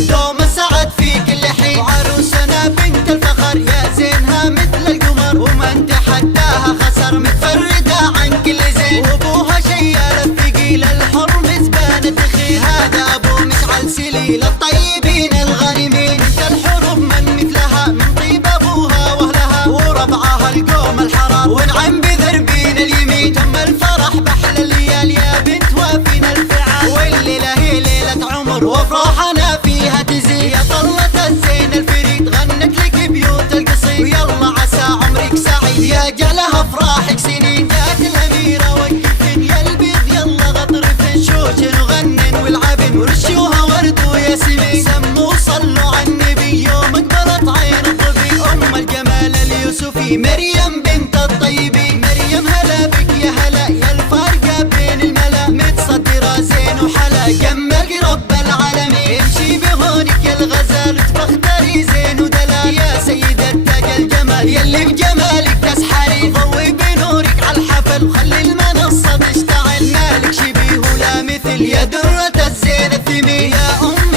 ودوم السعد في كل حين، وعروسنا بنت الفخر يا زينها مثل القمر، ومن تحداها خسر متفردة عن كل زين، وابوها شيال الثقيل الحرم زبانة خير، هذا ابو مشعل سليل الطيبين الغانمين، انت الحرم من مثلها من طيب ابوها واهلها، وربعها القوم الحرار ونعم بذربين اليمين، تم الفرح بحل الليال يا بنت وافينا الفعال، والليله هي ليله عمر وافراحنا فيها تزيد، يا طلة الزين الفريد غنت لك بيوت القصيد، ويلا عسى عمرك سعيد يا جعلها افراحك سنين، جات الاميره وقفن يا البيض يلا غطرفن، شوشن وغنن والعبن ورشوها ورد وياسمين، سموا صلوا على النبي يوم اقبلت عين الظبي، ام الجمال اليوسفي مريم بنت الطيبين، مريم هلا بك يا هلا يا الفارقه بين الملا، متصدره زين وحلا جملك رب العالمين، امشي بهونك يا الغزال تفختري زين ودلال، يا سيدة تاج الجمال يلي بجمالك تسحري، ضوي بنورك على الحفل وخلي المنصة تشتعل، مالك شبيه ولا مثل يا درة الزين الثمين، يا أم